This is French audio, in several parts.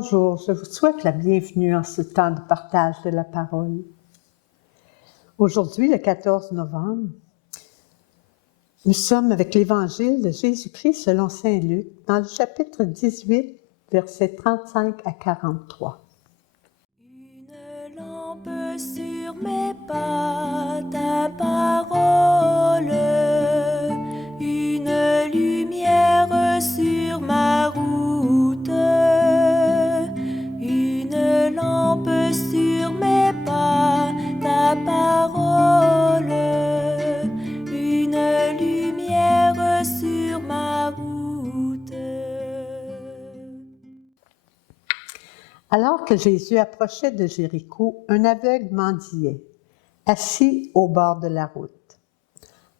Bonjour, je vous souhaite la bienvenue en ce temps de partage de la parole. Aujourd'hui, le 14 novembre, nous sommes avec l'Évangile de Jésus-Christ selon saint Luc, dans le chapitre 18, versets 35 à 43. Une lampe sur mes pas, ta parole, une lumière sur ma route, une lampe sur mes pas, ta parole, une lumière sur ma route. Alors que Jésus approchait de Jéricho, un aveugle mendiait, assis au bord de la route.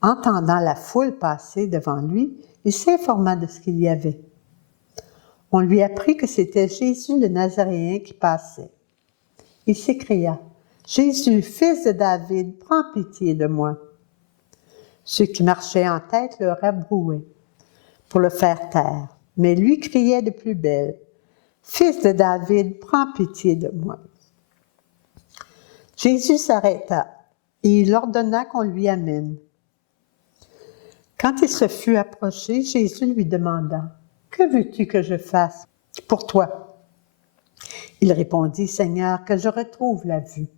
Entendant la foule passer devant lui, il s'informa de ce qu'il y avait. On lui apprit que c'était Jésus le Nazaréen qui passait. Il s'écria, « Jésus, fils de David, prends pitié de moi. » Ceux qui marchaient en tête le rabrouaient pour le faire taire, mais lui criait de plus belle, « Fils de David, prends pitié de moi. » Jésus s'arrêta et il ordonna qu'on lui amène. Quand il se fut approché, Jésus lui demanda, « Que veux-tu que je fasse pour toi? » Il répondit, « Seigneur, que je retrouve la vue. »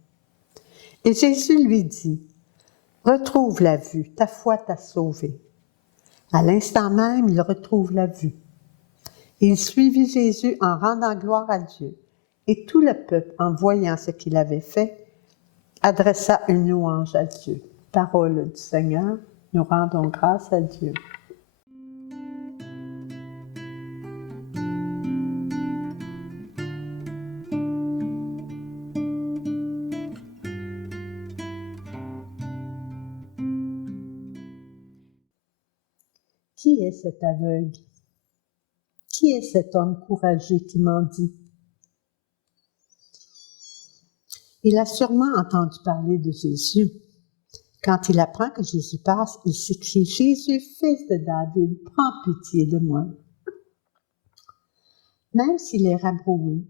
Et Jésus lui dit, « Retrouve la vue, ta foi t'a sauvé. » À l'instant même, il retrouve la vue. Il suivit Jésus en rendant gloire à Dieu, et tout le peuple, en voyant ce qu'il avait fait, adressa une louange à Dieu. Parole du Seigneur, nous rendons grâce à Dieu. Qui est cet aveugle? Qui est cet homme courageux qui mendie? Il a sûrement entendu parler de Jésus. Quand il apprend que Jésus passe, il s'écrie « Jésus, fils de David, prends pitié de moi. » Même s'il est rabroué,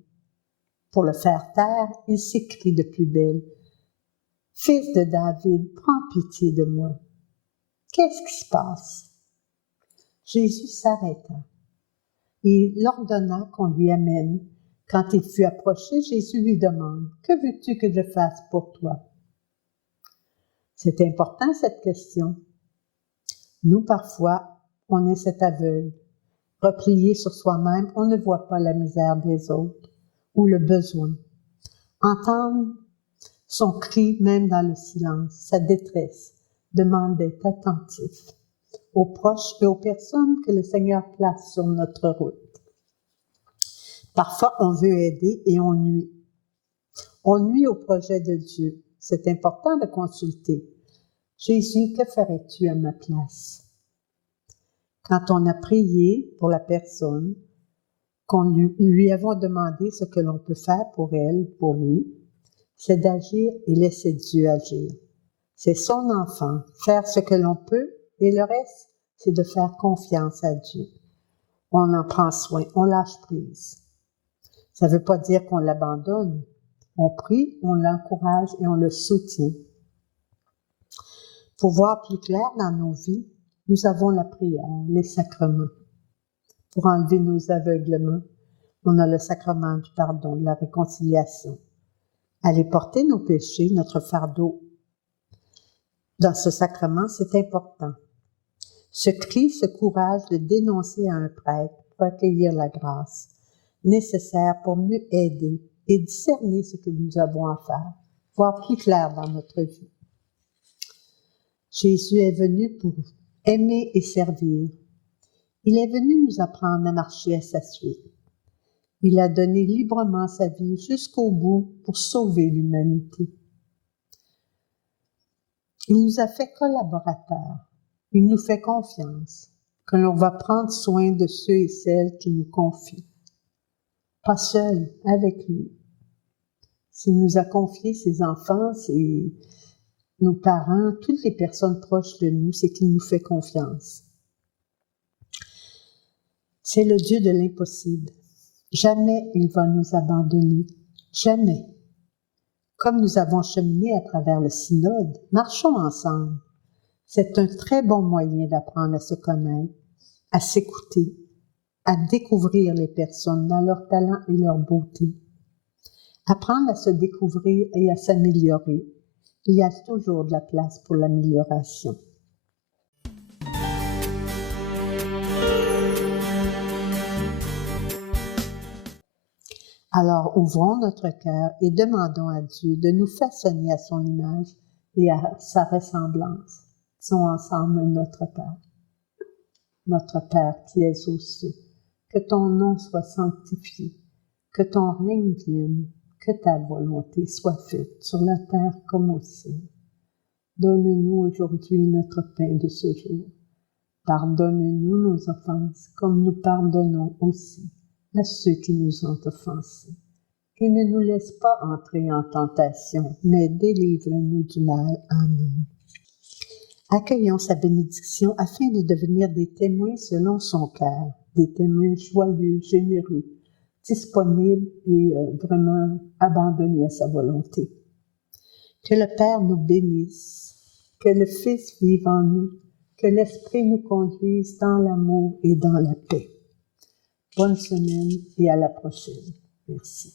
pour le faire taire, il s'écrie de plus belle « Fils de David, prends pitié de moi. » Qu'est-ce qui se passe? Jésus s'arrêta et il ordonna qu'on lui amène. Quand il fut approché, Jésus lui demande « Que veux-tu que je fasse pour toi? » C'est important cette question. Nous, parfois, on est cet aveugle. Replié sur soi-même, on ne voit pas la misère des autres ou le besoin. Entendre son cri, même dans le silence, sa détresse, demande d'être attentif aux proches et aux personnes que le Seigneur place sur notre route. Parfois, on veut aider et on nuit. On nuit au projet de Dieu. C'est important de consulter. Jésus, que ferais-tu à ma place? Quand on a prié pour la personne, qu'on lui avons demandé ce que l'on peut faire pour elle, pour lui, c'est d'agir et laisser Dieu agir. C'est son enfant, faire ce que l'on peut, et le reste, c'est de faire confiance à Dieu. On en prend soin, on lâche prise. Ça ne veut pas dire qu'on l'abandonne. On prie, on l'encourage et on le soutient. Pour voir plus clair dans nos vies, nous avons la prière, les sacrements. Pour enlever nos aveuglements, on a le sacrement du pardon, de la réconciliation. Aller porter nos péchés, notre fardeau, dans ce sacrement, c'est important. Ce cri, ce courage de dénoncer à un prêtre pour accueillir la grâce nécessaire pour mieux aider et discerner ce que nous avons à faire, voir plus clair dans notre vie. Jésus est venu pour aimer et servir. Il est venu nous apprendre à marcher à sa suite. Il a donné librement sa vie jusqu'au bout pour sauver l'humanité. Il nous a fait collaborateurs. Il nous fait confiance, que l'on va prendre soin de ceux et celles qui nous confient. Pas seul, avec lui. S'il nous a confié ses enfants, nos parents, toutes les personnes proches de nous, c'est qu'il nous fait confiance. C'est le Dieu de l'impossible. Jamais il va nous abandonner. Jamais. Comme nous avons cheminé à travers le synode, marchons ensemble. C'est un très bon moyen d'apprendre à se connaître, à s'écouter, à découvrir les personnes dans leurs talents et leur beauté. Apprendre à se découvrir et à s'améliorer. Il y a toujours de la place pour l'amélioration. Alors, ouvrons notre cœur et demandons à Dieu de nous façonner à son image et à sa ressemblance. Disons ensemble notre Père qui es aux cieux, que ton nom soit sanctifié, que ton règne vienne, que ta volonté soit faite sur la terre comme au ciel. Donne-nous aujourd'hui notre pain de ce jour. Pardonne-nous nos offenses comme nous pardonnons aussi à ceux qui nous ont offensés. Et ne nous laisse pas entrer en tentation, mais délivre-nous du mal. Amen. Accueillons sa bénédiction afin de devenir des témoins selon son cœur, des témoins joyeux, généreux, disponibles et vraiment abandonnés à sa volonté. Que le Père nous bénisse, que le Fils vive en nous, que l'Esprit nous conduise dans l'amour et dans la paix. Bonne semaine et à la prochaine. Merci.